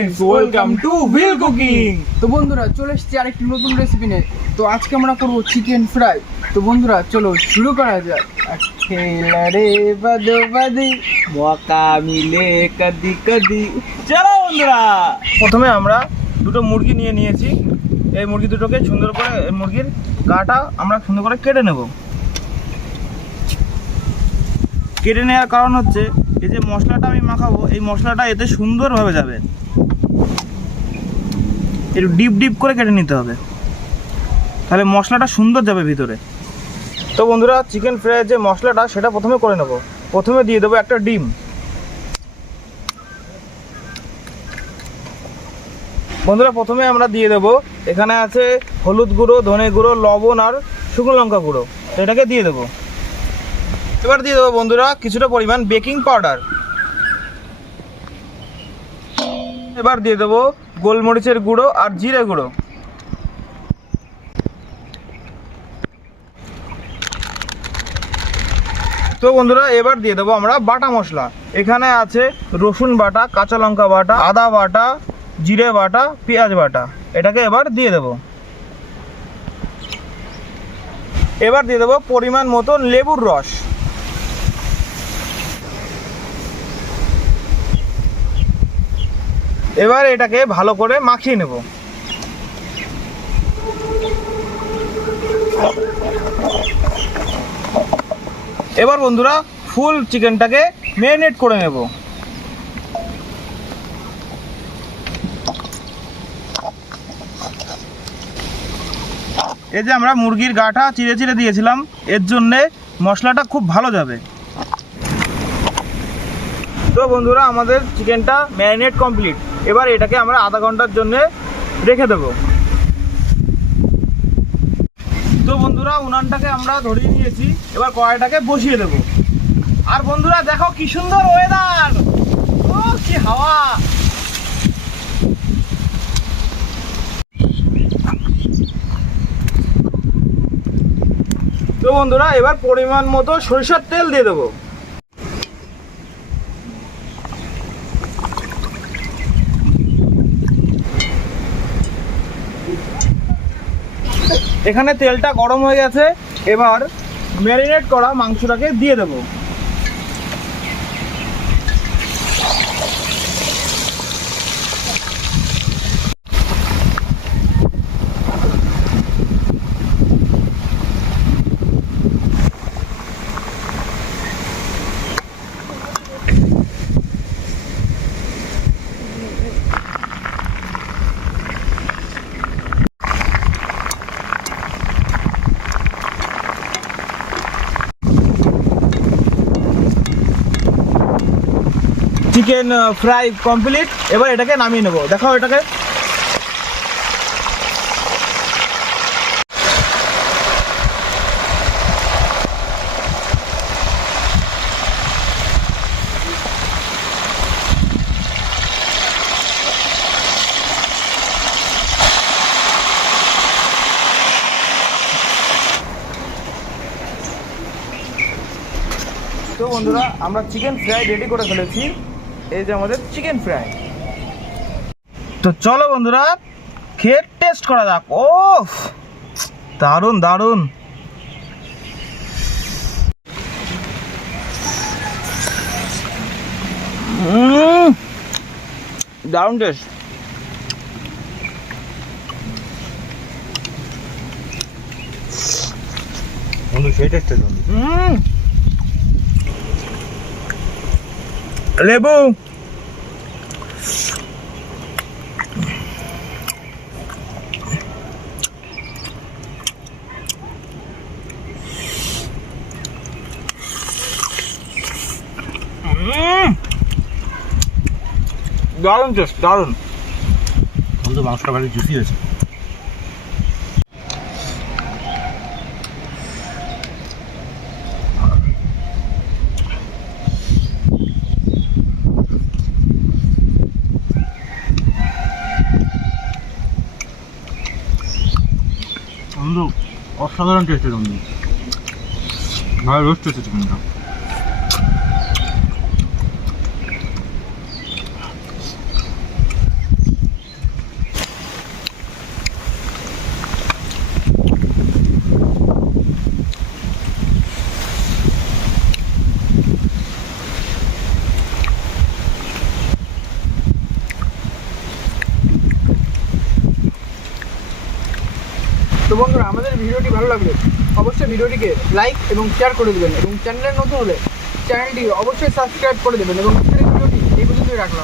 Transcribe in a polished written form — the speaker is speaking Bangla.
Friends, welcome to wheel cooking. তো বন্ধুরা চলে এসেছি আরেকটি নতুন রেসিপি নিয়ে। তো আজকে আমরা করব চিকেন ফ্রাই। তো বন্ধুরা চলো শুরু করা যাক। খেলা রে বাদো বাদি মকা মিলে কদি কদি। চলো বন্ধুরা, প্রথমে আমরা দুটো মুরগি নিয়েছি। এই মুরগি দুটোকে সুন্দর করে মুরগির গাটা আমরা সুন্দর করে কেটে নেব। কেটে নেওয়ার কারণ হচ্ছে এই যে মশলাটা আমি মাখাবো, এই মশলাটা এতে সুন্দরভাবে যাবে। একটু ডিপ ডিপ করে কেটে নিতে হবে, তাহলে মশলাটা সুন্দর যাবে ভিতরে। তো বন্ধুরা, চিকেন ফ্রাইয়ের যে মশলাটা সেটা প্রথমে করে নেব। প্রথমে দিয়ে দেবো একটা ডিম। বন্ধুরা, প্রথমে আমরা দিয়ে দেবো, এখানে আছে হলুদ গুঁড়ো, ধনে গুঁড়ো, লবণ আর শুকনো লঙ্কা গুঁড়ো। এটাকে দিয়ে দেবো। এবার দিয়ে দেবো বন্ধুরা কিছুটা পরিমাণ বেকিং পাউডার। এবার দিয়ে দেবো গোলমরিচের গুঁড়ো আর জিরে গুঁড়ো। তো বন্ধুরা, এবার দিয়ে দেবো আমরা বাটা মশলা। এখানে আছে রসুন বাটা, কাঁচা লঙ্কা বাটা, আদা বাটা, জিরে বাটা, পেঁয়াজ বাটা। এটাকে এবার দিয়ে দেবো। এবার দিয়ে দেবো পরিমাণ মতো লেবুর রস। এবার এটাকে ভালো করে মাখিয়ে নেব। এবার বন্ধুরা ফুল চিকেনটাকে ম্যারিনেট করে নেব। এই যে আমরা মুরগির গাটা চিড়ে চিড়ে দিয়েছিলাম, এর জন্যে মশলাটা খুব ভালো যাবে। তো বন্ধুরা, আমাদের চিকেনটা ম্যারিনেট কমপ্লিট। এবার এটাকে আমরা আধা ঘন্টার জন্য রেখে দেব। তো বন্ধুরা, উনানটাকে আমরা ধরিয়ে নিয়েছি। এবার কড়াইটাকে বসিয়ে দেব। আর বন্ধুরা দেখো কি সুন্দর ওয়েদার, ও কি হাওয়া। তো বন্ধুরা, এবার পরিমাণ মতো সরিষার তেল দিয়ে দেবো। এখানে তেলটা গরম হয়ে গেছে। এবার ম্যারিনেট করা মাংসটাকে দিয়ে দেবো। Chicken fry complete. এবার এটাকে নামিয়ে নেব। দেখাও এটাকে। তো বন্ধুরা, আমরা চিকেন ফ্রাই রেডি করে ফেলেছি। এই যে আমাদের চিকেন ফ্রাই। তো চলো বন্ধুরা, খেয়ে টেস্ট করা যাক। ওফ, দারুণ দারুণ। দারুণ টেস্ট। বন্ধু সেই টেস্টের বন্ধু। লেবু, দারুণ টেস্ট, দারুণ বন্ধু। মাংসটা ভালো জুসি হয়েছে। বন্ধু অসাধারণ টেস্টের বন্ধু, ভালো রোস্ট হয়েছে চিকেনটা। তো বন্ধুরা আমাদের ভিডিওটি ভালো লাগলে অবশ্যই ভিডিওটিকে লাইক এবং শেয়ার করে দেবেন এবং চ্যানেলে নতুন হলে চ্যানেলটি অবশ্যই সাবস্ক্রাইব করে দেবেন এবং ভিডিওটি এই পর্যন্তই রাখলাম।